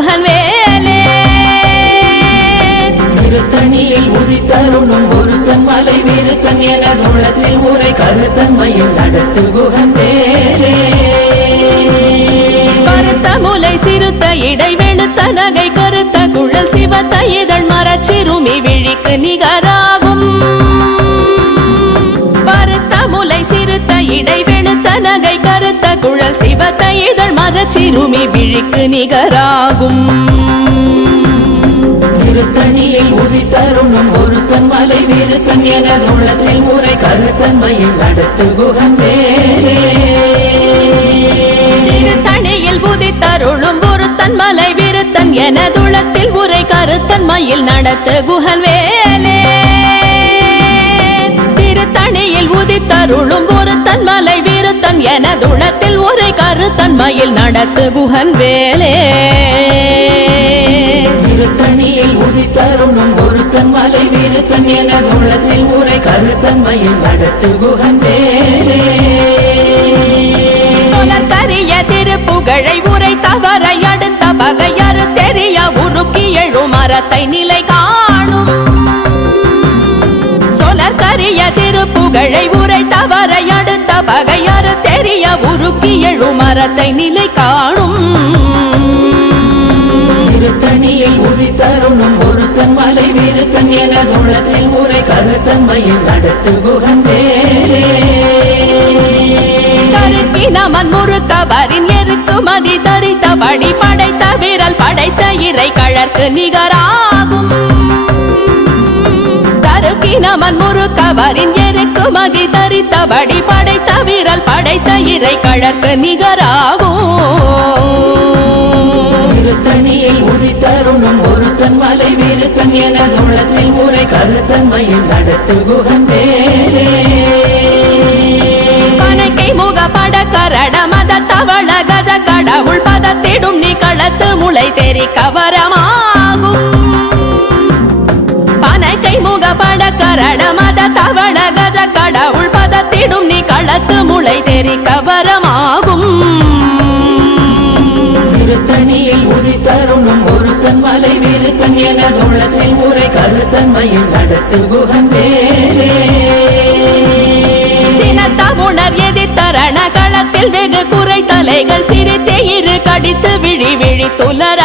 குகன் வேலே. திருத்தணியில் உதித்தருளும் ஒருத்தன் மலை விருத்தன் எனதுள்ளத்தில் உரை கருத்தன்மையில் நடத்து குகன் வேலே. கருத்த முலை சிறுத்த இடை வெளுத்த நகை கருத்த குழல் சிவத்த இதழ் மரச்சிறுமி விழிக்கு நிகராகும் மரச்சிறுமி விழிக்கு நிகராகும். திருத்தணியில் உதித்தருளும் ஒருத்தன் மலை விருத்தன் எனதுள்ளத்தில் உரை கருத்தன்மையில் நடத்து குகன் வேலே திருத்தணியில் உதித்தருளும் ஒருத்தன் மலை விருத்தன் எனதுளத்தில் உரை கருத்தன்மையில் நடத்து குகன் வேலே திருத்தணியில் உதித்தருளும் எனதுளத்தில் உரை கருத்தன்மையில் நடத்து குகன் வேலே. திருத்தணியில் உதித்தருளும் ஒருத்தன் மலை விருத்தன் எனதுள்ளத்தில் உரை கருத்தன்மையில் நடத்து குகன் வேலே. புலர்கரிய திருப்புகழை உரை தவறை அடுத்த பகையறு தெரிய உருக்கி எழும் மரத்தை நிலை காணும். சொலர்கரிய திருப்புகழை தவறை அடுத்த பகையறு தெரிய உருக்கி எழும் மரத்தை நிலை காணும். திருத்தணியில் உதித்தருளும் ஒருத்தன் மலை விருத்தன் எனதுள்ளத்தில் உரை கருத்தன்மையில் நடத்து கருக்கி நமன் முறுக்கவரின் எருக்கு மதி தரித்தபடி படைத்த விரல் படைத்த இறை கழற்கு நிகராகும். கருக்கி நமன் முறுக்கவரின் எருக்கு மதி தரித்தபடி படைத்த விரல் படைத்த இறை கழற்கு நிகராகும். திருத்தணியில் உதித்தருளும் ஒருத்தன் மலை விருத்தன் எனதுள்ளத்தில் உரை கருத்தன்மையில் நடத்து குகன் வேலே பனைக்கை முக பட கரட மத தவள கஜ கடவுள் பதத்திடும் நீ களத்து முளை தெரி கவரமாகும் முக பட கரட மத தவள கஜ கடவுள் பதத்திடும் நீ களத்து முளை தெரி கவரமாகும் திருத்தணியில் உதித்தருளும் ஒருத்தன் மலை விருத்தன் எனதுள்ளத்தில் உரை கருத்தன்மையில் நடத்து குகன் வேலே சினத்தமுணர் எதிர்த்தரண களத்தில் வெகு குறை தலைகள் சிரித்தே இரு கடித்து விழி விழி துலர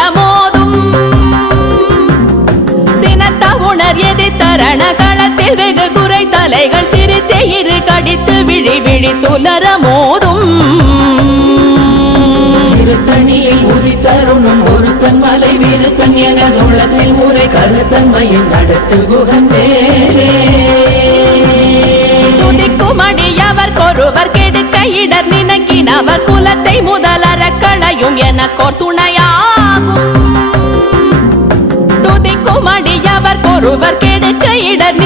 குறை தலைகள் சிரித்தே இரு கடித்து விழி விழி துலர மோதும். திருத்தணியில் உதித்தருளும் ஒருத்தன் மலை விருத்தன் எனதுள்ளத்தில் உரை கருத்தன்மையில் நடத்து குகன் வேலே துதிக்கும் அடியவர் கொருவர் கெடுக்க இடர் நினைக்கினவர் குலத்தை முதலற களையும் எனக்கோர் துணையாகும் துதிக்கும் அடியவர் கொருவர் கெடுக்க இடர்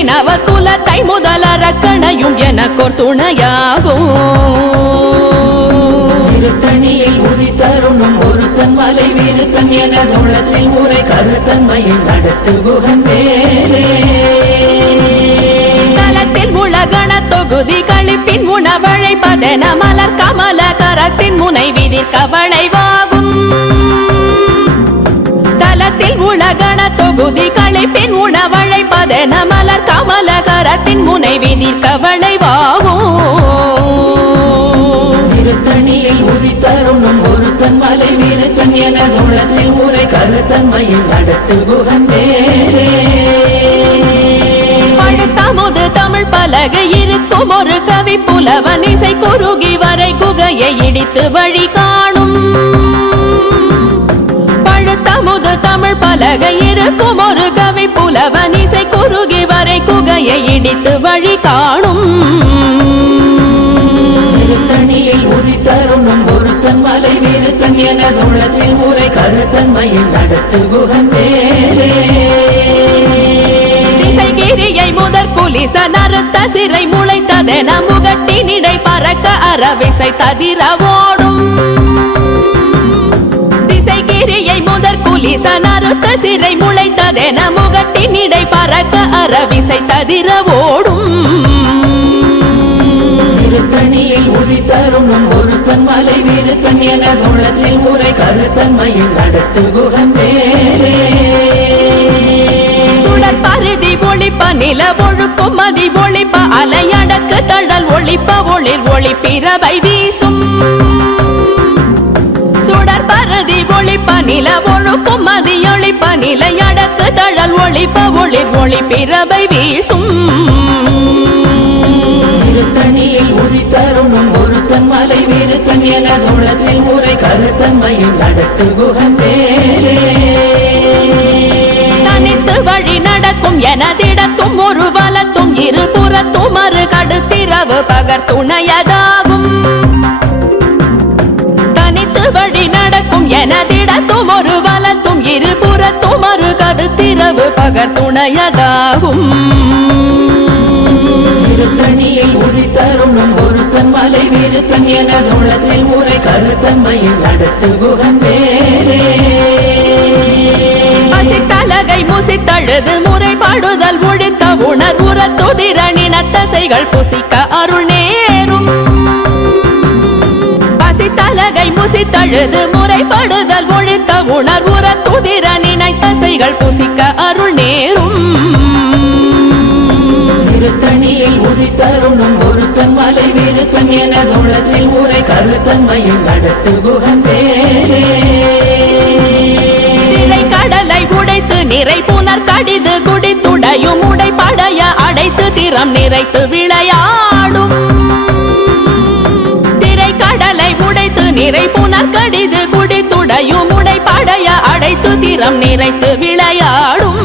நினைக்கினவர் குலத்தை முதலற களையும் எனக்கோர் துணையாகும் திருத்தணியில் உதித்தருளும் ஒருத்தன் மலை விருத்தன் எனதுள்ளத்தில் உரை கருத்தன்மையில் நடத்து குகன் வேலே தலத்தில் உலகண தொகுதி கழிப்பின் உணவழைப்பதென மலர் கமல கரத்தின் முனை விதிர் கவளைவாகும் தலத்தில் உலகண தொகுதி உணவழைப்பதென மலர் கமல கரத்தின் முனை விதிர் கவளைவாகும் திருத்தணியில் உதித்தருளும் ஒருத்தன் மலை விருத்தன் எனதுள்ளத்தில் உரை கருத்தன்மையில் நடத்து குகன் வேலே பழுத்தமுது தமிழ் பலகை இருக்கும் ஒரு கவி புலவன் இசை குறுகி வரை குகையை இடித்து வழி காணும். தமிழ் பலகை இருக்கும் ஒரு கவி புலவன் இசை குறுகி வரை குகையை இடித்து வழி காணும். திருத்தணியில் உதித்தருளும் ஒருத்தன் மலை விருத்தன் எனதுள்ளத்தில் உரை கருத்தன்மையில் நடத்து குகன் வேலே முதற் குலிச நறுத்த சிறை முளைத்ததென முகட்டினிடை பறக்க அறவிசை ததிர ஓடும் குலிச நறுத்த சிறை முளைத்ததென முகட்டினிடை பறக்க அறவிசை ததிர ஓடும் திருத்தணியில் உதித்தருளும் ஒருத்தன் மலை விருத்தன் எனதுள்ளத்தில் உரை கருத்தன்மையில் நடத்து குகன் வேலே சுடர் பருதி ஒளிப்ப நில ஒழுக்கும் மதி ஒளிப்ப அலையடக்கு தழல் ஒளிப்ப ஒளிர் ஒளி பிறவை வீசும். சுடர் பருதி ஒளிப்ப நில ஒழுக்கும் மதி ஒளிப்ப நிலையடக்கு தழல் ஒளிப்ப ஒளிர் ஒளி பிறவை வீசும். திருத்தணியில் உதித்தருணும் ஒருத்தன் மலை விருத்தன் எனதுள்ளத்தில் உரை கருத்தன்மையில் நடத்து குகன் வேலே தனித்து வழி நடக்கும் எனதிடத்தும் ஒரு வலத்தும் இரு புறத்தும் மறு கடுத்திரவு பகர் துணையதாகும் வலத்தும் இரு புறத்தும் மறு கடுத்திரவு பகர் துணையதாகும். திருத்தணியில் உதித்தருணும் ஒருத்தன் மலை விருத்தன் எனதுள்ளத்தில் உரை கருத்தன்மையில் நடத்து குகன் வேலே பசித்தலகை முசித்தழுது முறைப்பாடுதல் ஒழித்த உணர்வுற துதிரணினத்தசைகள் புசிக்க அருள் நேரும். பசித்தலகை முசித்தழுது முறைப்படுதல் ஒழித்த உணர்வுற துதிர நினைத்தசைகள் புசிக்க அருள் நேரும். திருத்தணியில் உதித்தருணும் ஒருத்தன் மலை விருத்தன் எனதுள்ளத்தில் உரை கருத்தன்மையில் நடத்து குகன் வேலே கடலை உடைத்து நிறை புனர் கடிது குடித்துடையும் உடைப்படைய அடைத்து திறம் நிறைத்து விளையாடும். நிறை புனர் கடிது குடித்துடையும் உடைப்படைய அடைத்து திறம் நிறைத்து விளையாடும்.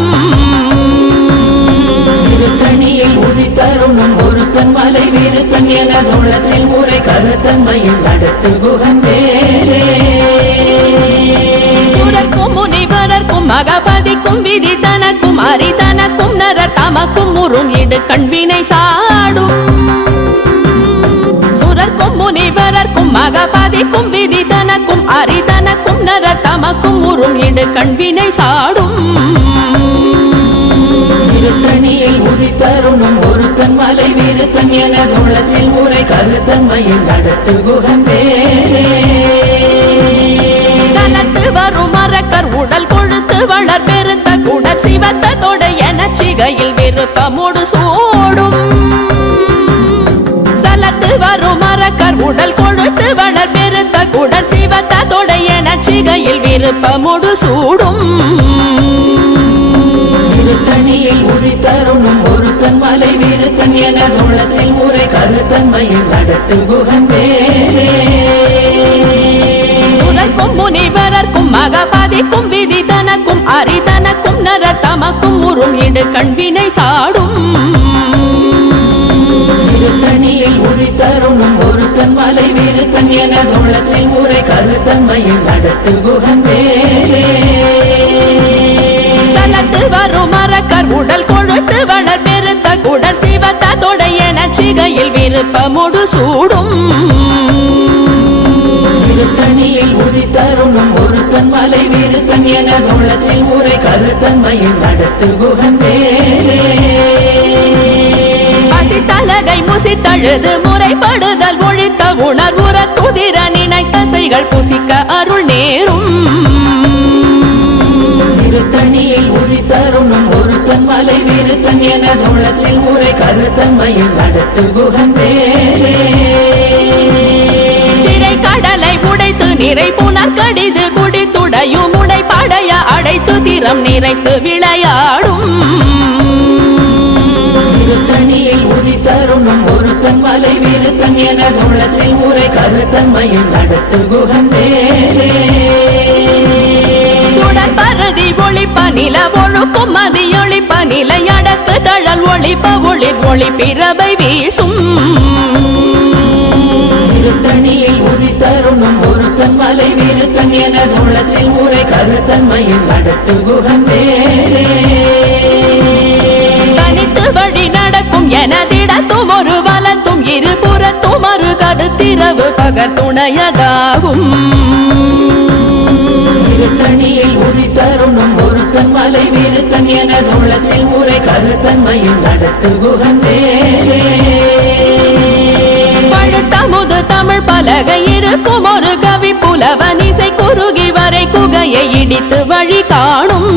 திருத்தணியில் உதித்தருணும் ஒருத்தன் மலை விருத்தன் எனதுள்ளத்தில் உரை கருத்தன்மையில் நடத்து குகன் வேலே சுரர்க்கும் முனிவரர்க்கும் மகபதிக்கும் விதி தனக்கும் அரி தனக்கும் நரர் தமக்கும் உறும் இடு கண்வினை சாடும். சுரர்க்கும் முனிவரர்க்கும் மகபதிக்கும் விதி தனக்கும் அரி தனக்கும் நரர் தமக்கும் உறும் இடு கண்வினை சாடும். திருத்தணியில் உதித்தருணும் ஒருத்தன் மலை விருத்தன் எனதுள்ளத்தில் உரை கருத்தன்மையில் நடத்து குகன் சலத்து வரும் மரக்கர் உடல் கொழுத்து வளர் பெருத்த குடர் சிவத்த தொடை என சிகையில் விருப்பமுடு சூடும். சலத்து வரும் மரக்கர் உடல் கொழுத்து சிகையில் விருப்பமுடு சூடும். திருத்தணியில் உதித்தருணும் ஒருத்தன் மலை விருத்தன் எனதுள்ளத்தில் உரை கருத்தன்மையில் நடத்து குகன் வேலே சுரர்க்கும் முனிவரர்க்கும் மகபதிக்கும் விதி தனக்கும் அரி தனக்கும் நரர் தமக்கும் உறும் இடு கண்வினை சாடும். திருத்தணியில் உதித்தருணும் ஒருத்தன் மலை விருத்தன் எனதுள்ளத்தில் உரை கருத்தன்மையில் நடத்து குகன் வேலே சலத்து வரும் மரக்கர் உடல் கொழுத்து வளர் பெருத்த குடர் சிவத்த தொடை என சிகையில் விருப்பமுடு சூடும். திருத்தணியில் உதித்தருணும் ஒருத்தன் மலை விருத்தன் எனதுள்ளத்தில் உரை கருத்தன்மையில் நடத்து குகன் வேலே முசித்தழுது முறைப்படுதல் ஒழித்த உணர்வுற துதிர நினைத்தசைகள் புசிக்க அருள் நேரும். திருத்தணியில் உதித்தருணும் ஒருத்தன் மலை விருத்தன் எனதுள்ளத்தில் உரை கருத்தன்மையில் நடத்து குகன் வேலே திரை கடலை உடைத்து நிறை புனர் கடிது குடித்துடையும் உடைப்படைய அடைத்து திறம் நிறைத்து விளையாடும். திருத்தணியில் உதித்தருணும் ஒருத்தன் மலை விருத்தன் எனதுள்ளத்தில் உரை கருத்தன்மையில் நடத்து குகன் வேலே சுடர் பருதி ஒளிப்ப நில ஒழுக்கும் மதி ஒளிப்ப நிலையடக்கு தழல் ஒளிப்ப ஒளிர் ஒளி பிறவை வீசும். திருத்தணியில் உதித்தருணும் ஒருத்தன் மலை விருத்தன் எனதுள்ளத்தில் உரை கருத்தன்மையில் நடத்து குகன் வேலே தனித்து வழி நடக்கும் எனதிடத்தும் ஒரு இரு புறத்தும் மறு கடுத்திரவு பகர் துணையதாகும் திருத்தணியில் உதித்தருணும் ஒருத்தன் மலை விருத்தன் எனதுள்ளத்தில் உரை கருத்தன்மையில் நடத்து குகன் வேலே பழுத்தமுது தமிழ் பலகை இருக்கும் ஒரு கவி புலவன் இசை குறுகி வரை குகையை இடித்து வழி காணும்.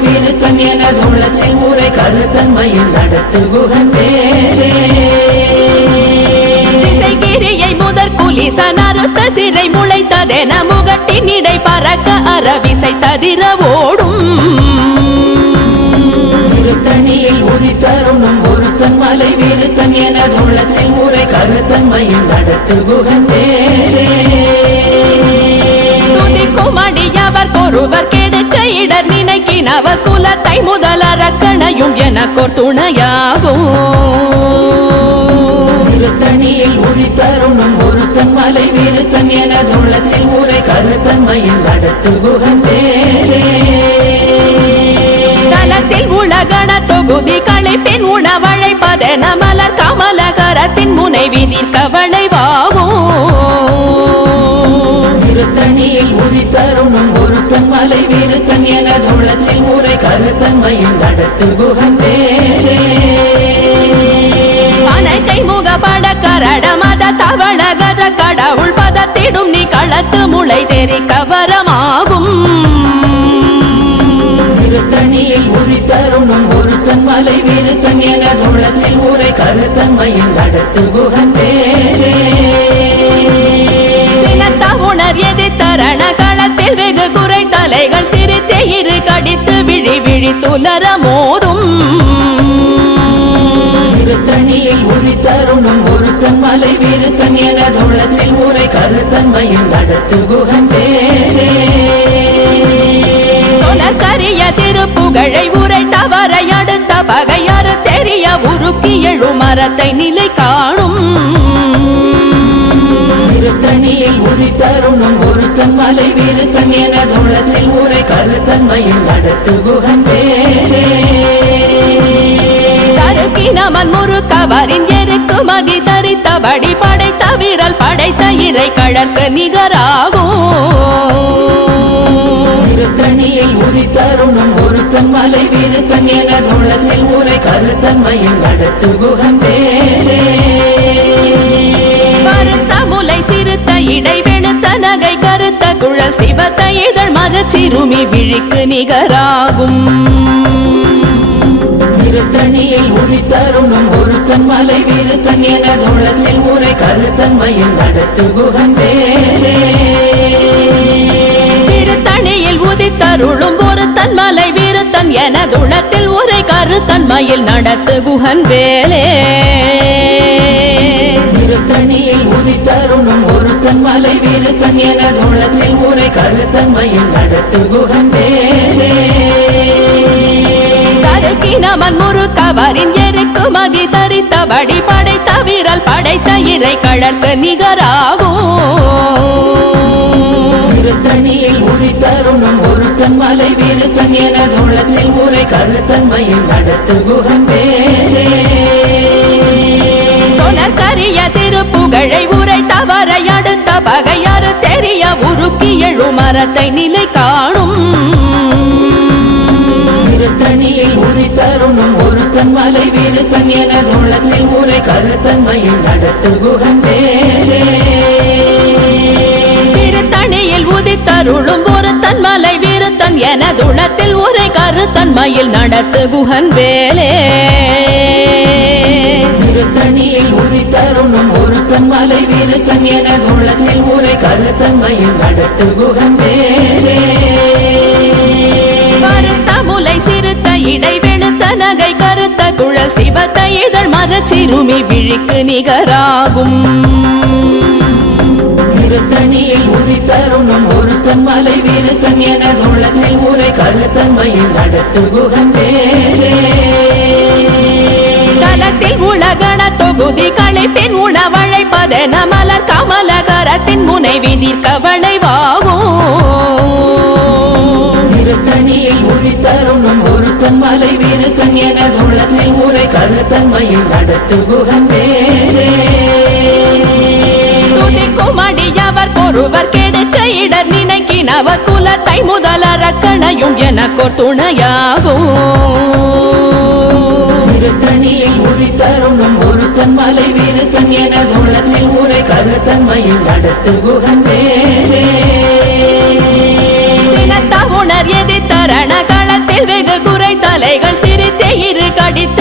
வீருத்தன் எனது உள்ளத்தில் ஊரை கருத்தன்மையில் நடத்து குகன் வேலே திசைகிரியை முதற் குலிசன் அறுத்த சிறை முளைத்ததென முகட்டின் இடை பறக்க அறவிசை ததிர ஓடும். திருத்தணியில் உதித்தருணும் ஒருத்தன் மலை வீருத்தன் எனது உள்ளத்தில் ஊரை கருத்தன்மையில் நடத்து குகன் வேலே துதிக்கும் அடியவர் ஒருவர் கெடுக்க இடர் நினைக்கினவர் குலத்தை முதல் அரக்கணையும் எனக்கோர் துணையாகும் திருத்தணியில் உதித்தருணும் ஒருத்தன் மலை வீருத்தன் எனது உள்ளத்தில் ஊரை கருத்தன்மையில் நடத்து குகன் வேலே தலத்தில் உலகண தொகுதி களைப்பின் உணவழைப்பதென மலர் கமலகரத்தின் முனை விதிர்க்க வளைவாகும் திருத்தணியில் உதித்தருணும் மலை வீருத்தன் எனது உள்ளத்தில் ஊரை கருத்தன்மையில் நடத்து குகன் வேலே பனகை முகப்பட கரட மத தவள கஜ கடவுள் பதத்திடும் நீ களத்து முளை தெரிக்க வரமாகும் திருத்தணியில் உதித்தருணும் ஒருத்தன் மலை வீருத்தன் எனது உள்ளத்தில் ஊரை கருத்தன்மையில் நடத்து குகன் குறை தலைகள் சிரித்தே இரு கடித்து விழி விழி துலர மோதும். திருத்தணியில் உதித்தருணும் ஒருத்தன் மலை வீருத்தன் எனது உள்ளத்தில் ஊரை கருத்தன்மையில் நடத்து குகன் சொலர் கரிய திருப்புகழை உரை தவறை அடுத்த பகையாறு தெரிய உருக்கி எழு மரத்தை நிலை காணும். திருத்தணியில் உதித்தருணும் ஒருத்தன் மலை வீருத்தன் எனது உள்ளத்தில் ஊரை கருத்தன்மையில் நடத்து குகன் வேலே தருக்கினமன் முறுக்கவரின் எருக்கு மதி தரித்தபடி படைத்த விரல் படைத்த இறை கழற்கு நிகராகும். திருத்தணியில் உதித்தருணும் ஒருத்தன் மலை வீருத்தன் எனது உள்ளத்தில் ஊரை கருத்தன்மையில் நடத்து குகன் வேலே சிறுத்த இடை வெளுத்த நகை கருத்த குழல் சிவத்த இதழ் மரச்சிறுமி விழிக்கு நிகராகும். திருத்தணியில் உதித்தருணும் ஒருத்தன் மலை வீருத்தன் எனது உள்ளத்தில் ஊரை கருத்தன்மையில் நடத்து குகன் வேலே திருத்தணியில் உதித்தருளும் ஒரு தன்மலை வீருத்தன் எனதுளத்தில் உரை கருத்தன்மையில் நடத்து குஹன் வேலே. திருத்தணியில் உதித்தருணும் ஒருத்தன் மலை வீருத்தன் எனது உள்ளத்தில் ஊரை கருத்தன்மையில் நடத்து குகன் வேலே. கருக்கினமன் முறுக்கவரின் எருக்கு மதி தரித்தபடி படைத்த வீரல் படைத்த இறை கழற்கு நிகராகும். திருத்தணியில் உதித்தருணும் ஒருத்தன் மலை வீருத்தன் எனது உள்ளத்தில் ஊரை கருத்தன்மையில் நடத்து குகன் வேலே சொலர் கரிய திருப்புகழை உரை தவறை அடுத்த பகையாறு தெரிய உருக்கி எழு மரத்தை நிலை காணும். திருத்தணியில் உதித்தருணும் ஒருத்தன் மலை வீருத்தன் எனது உள்ளத்தில் ஊரை கருத்தன்மையில் நடத்து குகன் வேலே திருத்தணியில் உதித்தருளும் ஒரு தன்மலை வீருத்தன் எனதுளத்தில் உரை கருத்தன்மையில் நடத்து குஹன் வேலே. திருத்தணியில் உதித்தருணும் ஒருத்தன் மலை வீருத்தன் எனது உள்ளத்தில் ஊரை கருத்தன்மையில் நடத்து குகன் வேலே. கருத்த முலை சிறுத்த இடை வெளுத்த நகை கருத்த குழல் சிவத்த இதழ் மரச்சிறுமி விழிக்கு நிகராகும். திருத்தணியில் உதித்தருணும் ஒருத்தன் மலை வீருத்தன் எனது உள்ளத்தில் ஊரை கருத்தன்மையில் நடத்து குகன் வேலே தலத்தில் உலகண தொகுதி களைப்பின் உணவழைப்பதென மலர் கமலகரத்தின் முனை விதிர்க்க வளைவாகும் திருத்தணியில் உதித்தருணும் ஒருத்தன் மலை வீருத்தன் எனது உள்ளத்தில் ஊரை கருத்தன்மையில் நடத்து குகன் வேலே துதிக்கும் அடியவர் ஒருவர் கெடுக்க இடர் நினைக்கினவர் குலத்தை முதல் அரக்கணையும் எனக்கோர் துணையாகும் உதித்தருணும் ஒருத்தன் மலை வீருத்தன் என தூளத்தில் ஊரை கருத்தன்மையில் நடத்து குகன் வேலே சினத்த உணர் எதிர்த்தரண களத்தில் வெகு குறை தலைகள் சிரித்தே இரு கடித்து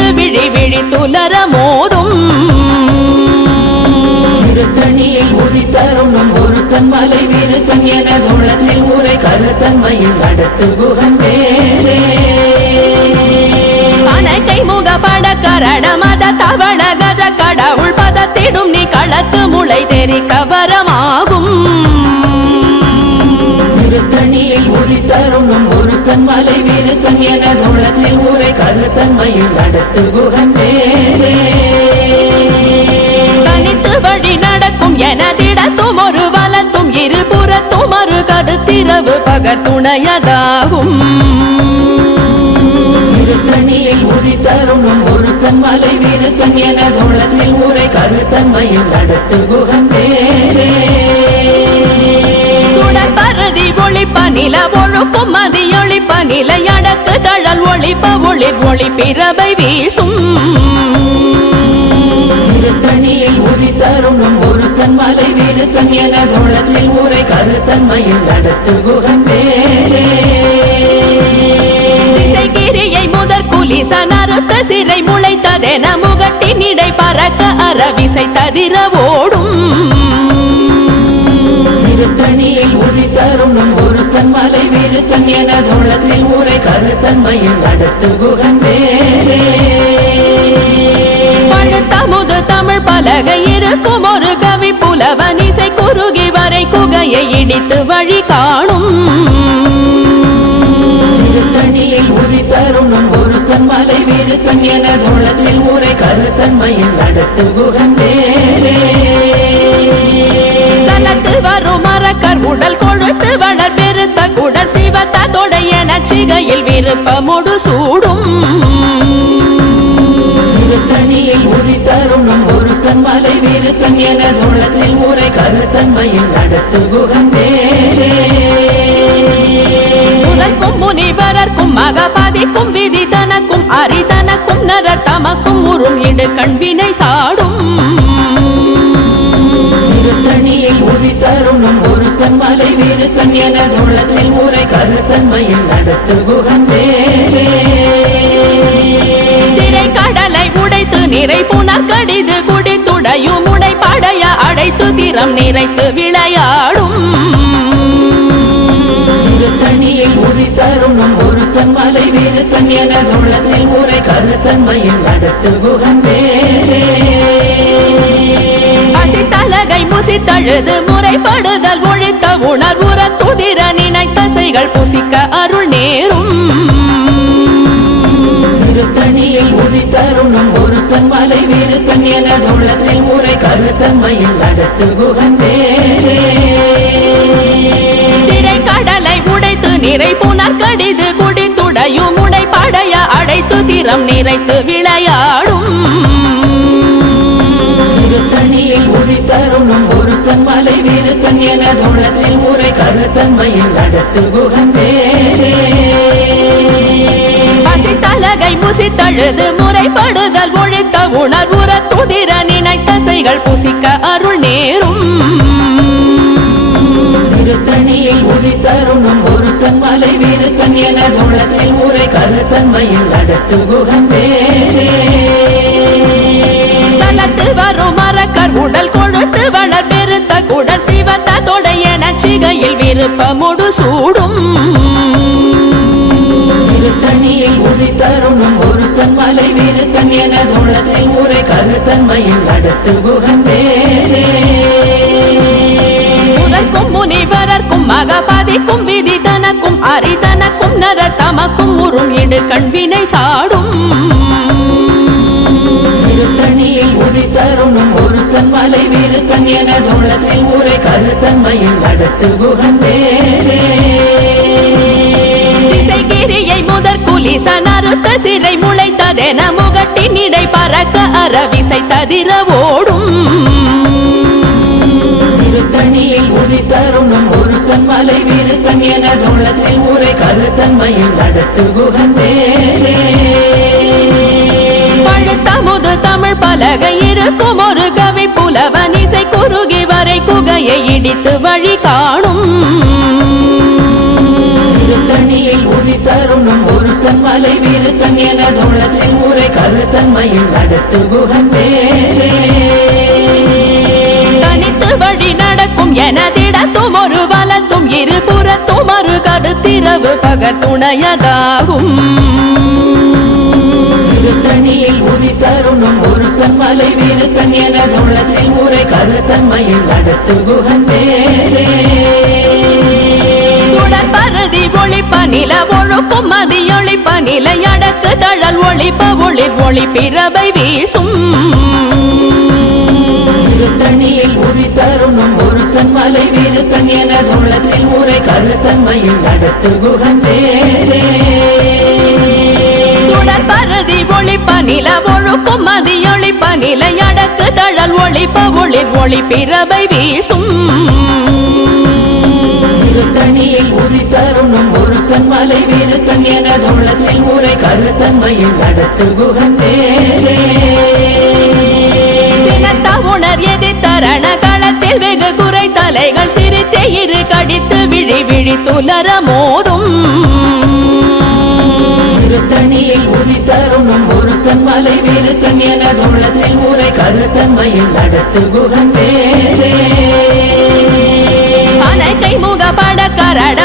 மலை வீருத்தன் என தூளத்தில் ஊரை கருத்தன்மையில் நடத்து குகன் வேலே பனக்கை முகப்பட கரட மத தவள கஜ கடவுள் பதத்திடும் நீ களத்து முளை தெரி கவரமாகும். திருத்தணியில் உதித்தருணும் ஒருத்தன் மலை வீருத்தன் என தூளத்தில் ஊரை கருத்தன்மையில் நடத்து குகன் வேலே கருத்திரவு பகர் துணையதாகும். திருத்தணியில் உதித்தருணும் ஒருத்தன் மலை வீருத்தன் என தூளத்தில் ஊரை கருத்தன்மையில் நடத்து குகன் வேலே சுடர் பரதி ஒளிப்ப நில ஒழுக்கும் மதி ஒளிப்ப நிலை அடக்கு தழல் ஒளிப்ப ஒளிர் ஒளி பிறவை வீசும். திருத்தணியில் உதித்தருணும் ஒருத்தன் மலை வீருத்தன் என தூளத்தில் ஊரை கருத்தன்மையில் நடத்து குகன் வேலே திசைகிரியை முதற் குலிச நறுத்த சிறை முளைத்ததென முகட்டின் இடை பறக்க அறவிசை ததிர ஓடும். திருத்தணியில் உதித்தருணும் ஒருத்தன் மலை வீருத்தன் என தூளத்தில் ஊரை கருத்தன்மையில் நடத்து குகன் வேலே தமிழ் பலகை இருக்கும் ஒரு கவி புலவன் இசை குறுகி வரை குகையை இடித்து வழி காணும். திருத்தணியில் உதித்தருணும் ஒருத்தன் மலை வீருத்தன் என தூளத்தில் ஊரை கருத்தன்மையில் நடத்து குகன் வேலே சலத்து வரும் மரக்கர் உடல் கொழுத்து வளர் பெருத்த குடல் சிவத்த தொடைய நச்சிகையில் விருப்பமுடு சூடும். உதித்தருணும் ஒருத்தன் மலை வீருத்தன் என தூளத்தில் ஊரை கருத்தன்மையில் நடத்து வேலே சுதற்கும் முனிவரர்க்கும் மகபதிக்கும் விதி தனக்கும் அரிதனக்கும் நரர் தமக்கும் உறும் இடு கண்வினை சாடும். திருத்தணியில் உதித்தருணும் ஒருத்தன் மலை வீருத்தன் என தூளத்தில் ஊரை கருத்தன்மையில் நடத்து குகன் நிறை புனர் கடிது குடித்துடையும் உடை படைய அடைத்து திறம் நிறைத்து விளையாடும். திருத்தணியில் உதித்தருணும் ஒருத்தன் மலை வீருத்தன் என தூளத்தில் ஊரை கருத்தன்மையில் நடத்து குகன் வேலே பசித்தலகை முசித்தழுது முறைப்படுதல் ஒழித்த உணர்வுற துதிர நினைத்தசைகள் புசிக்க அருள் நேரும். திருத்தணியில் உதித்தருணும் ஒருத்தன் மலை வீருத்தன் என தூளத்தில் ஊரை கருத்தன்மையில் நடத்து குகன் வேலே திரை கடலை உடைத்து நிறை புனர் கடிது குடித்துடையும் உடை படைய அடைத்து திறம் நிறைத்து விளையாடும். திருத்தணியில் உதித்தருணும் ஒருத்தன் மலை வீருத்தன் என தூளத்தில் ஊரை கருத்தன்மையில் நடத்து குகன் வேலே பசித்தலகை முசித்தழுது முறைப்படுதல் ஒழித்த உணர்வுற துதிர நினைத்தசைகள் புசிக்க அருள் நேரும். திருத்தணியில் உதித்தருணும் ஒருத்தன் மலை வீருத்தன் என தூளத்தில் ஊரை கருத்தன்மையில் நடத்து குகன் சலத்து வரும் மரக்கர் உடல் கொழுத்து வளர் பெருத்த குடல் சிவத்த தொடைய நச்சிகையில் விருப்பமுடு சூடும். உதித்தருணும் ஒருத்தன் மலை வீருத்தன் என தூளத்தில் ஊரை கருத்தன்மையில் வேலே சுரர்க்கும் முனிவரர்க்கும் மகபதிக்கும் விதி தனக்கும் அரிதனக்கும் நரர் தமக்கும் உறும் இடு கண்வினை சாடும். திருத்தணியில் உதித்தருணும் ஒருத்தன் மலை வீருத்தன் என தூளத்தில் ஊரை கருத்தன்மையில் நடத்து குகன் வேலே திசைகிரியை முதற் குலிச நறுத்த சிறை முளைத்ததென முகட்டின் இடை பறக்க அறவிசை ததிர ஓடும் திருத்தணியில் உதித்தருணும் ஒருத்தன் மலை வீருத்தன் என தூளத்தில் ஊரை பலகை இருக்கும் ஒரு கவி புலவன் இசை குறுகி வரை குகையை இடித்து வழி காணும். திருத்தணியில் உதித்தருணும் ஒருத்தன் மலை விருத்தன் எனது உள்ளத்தில் உரை கருத்தன்மையில் நடத்து குகன் வேலே தனித்து வழி நடக்கும் எனதிடத்தும் ஒரு வலத்தும் இருபுறத்தும் ஒரு கருத்திரவு பகத்துணையதாகும் திருத்தணியில் உதித்தருணும் ஒருத்தன் மலை விருத்தன் எனது உள்ளத்தில் உரை கருத்தன்மையில் நடத்து குகன் வேலே பரதி ஒளிப்ப நில ஒழுக்கும் மதி ஒளிப்ப நிலை அடக்கு தழல் ஒளிப்ப ஒளிர் ஒளி பிறவை வீசும். திருத்தணியில் உதித்தருணும் ஒருத்தன் மலை விருத்தன் எனது உள்ளத்தில் உரை கருத்தன்மையில் நடத்து வேலே ஒளிப்ப நில ஒழுக்கும் மதி ஒளிப்ப நிலை அடக்கு தழல் ஒளிப்ப ஒளிர் ஒளி பிறவை வீசும். திருத்தணியில் உதித்தருணும் ஒருத்தன் மலை விருத்தன் எனது உள்ளத்தில் உரை கருத்தன்மையில் நடத்து சினத்த உணர் எதி தரண களத்தில் வெகு குறை தலைகள் சிரித்தே இரு கடித்து விழி விழி துலர மோதும். திருத்தணியில் உதித்தருணும் ஒருத்தன் மலை விருத்தன் எனது உள்ளத்தில் உரை கருத்தன்மையில் நடத்து வேலே அனைக்கை முகப்பட கரட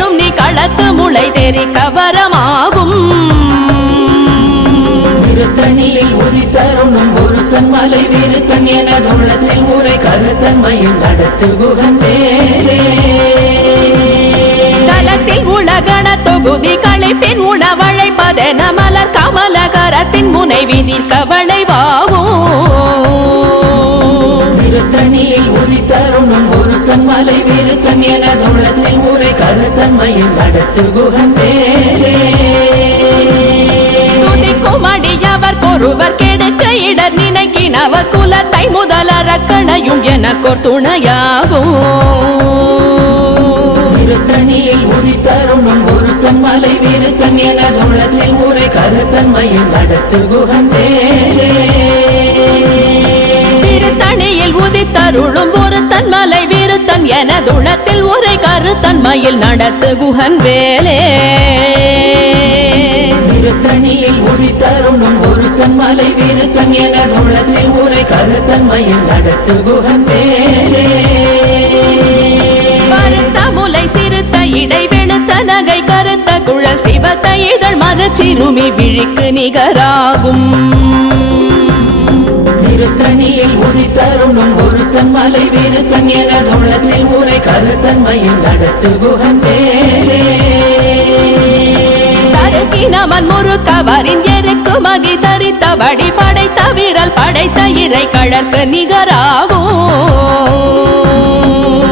பதத்திடும் நீ களத்து முளை தெரி கவரமாகும். திருத்தணியில் உதித்தருணும் ஒருத்தன் மலை விருத்தன் எனது உள்ளத்தில் உரை கருத்தன்மையில் நடத்து வேலே தலத்தில் உலகண தொகுதி களைப்பின் உணவழைப்பதென மலர் கமல கரத்தின் முனை விதிர் கவளைவாகும் திருத்தணியில் உதித்தருணும் ஒருத்தன் மலை விருத்தன் எனது உள்ளத்தில் உரை கருத்தன்மையில் நடத்து குகன் வேலே அடியவர் கொருவர் கெடுக்க இடர் நினைக்கினவர். குலத்தை முதலறக்கணையும் எனக்கோர் துணையாகும். திருத்தணியில் உதித்தருணும் ஒருத்தன் மலை விருத்தன் எனது உள்ளத்தில் உரை கருத்தன்மையில் நடத்து குகன் வேலே திருத்தணியில் உதித்தருளும் ஒருத்தன் மலை விருத்தன் எனதுளத்தில் உரை கருத்தன்மையில் நடத்து குஹன் வேலே. திருத்தணியில் உதித்தருணும் ஒருத்தன் மலை விருத்தன் எனது உள்ளத்தில் உரை கருத்தன்மையில் நடத்து குகன் வேலே. பருத்த முலை சிறுத்த இடை வெளுத்த நகை கருத்த குழல் சிவத்த இதழ் மரச்சிறுமி விழிக்கு நிகராகும். திருத்தணியில் உதித்தருணும் ஒருத்தன் மலை விருத்தன் எனது உள்ளத்தில் உரை கருத்தன்மையில் நடத்து குகன் வேலே தருக்கினவன் முறுக்கவரின் எருக்கு மதி தரித்தபடி படைத்த வீரல் படைத்த இறை கழற்கு நிகராகும்.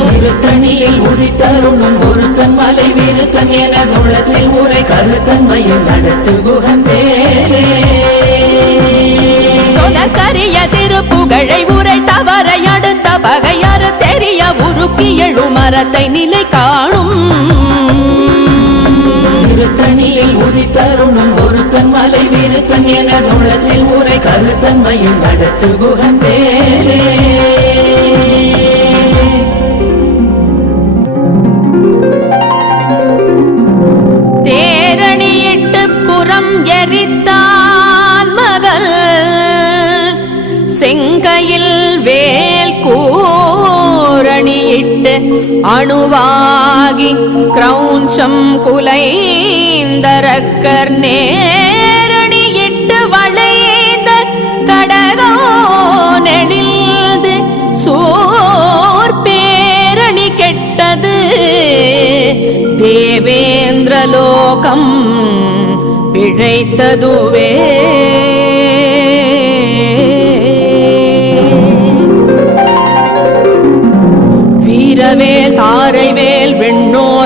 திருத்தணியில் உதித்தருணும் ஒருத்தன் மலை விருத்தன் எனது உள்ளத்தில் உரை கருத்தன்மையில் நடத்து குகன் வேலே சொலக்கரிய திருப்புகழை உரை தவறை அடுத்த பகையறு தெரிய உருக்கி எழு மரத்தை நிலை காணும். திருத்தணியில் உதித்தருணும் ஒருத்தன் மலை விருத்தன் எனது உள்ளத்தில் உரை கருத்தன்மையில் நடத்து குகன் வேலே தேரணியிட்டு செங்கையில் வேல் கூரணியிட்டு அணுவாகி கிரௌஞ்சம் குலைந்தரக்கர் நேரணியிட்டு வளைந்த கடகோ நெளிந்து சோர் பேரணி கெட்டது. தேவேந்திரலோகம் பிழைத்ததுவே.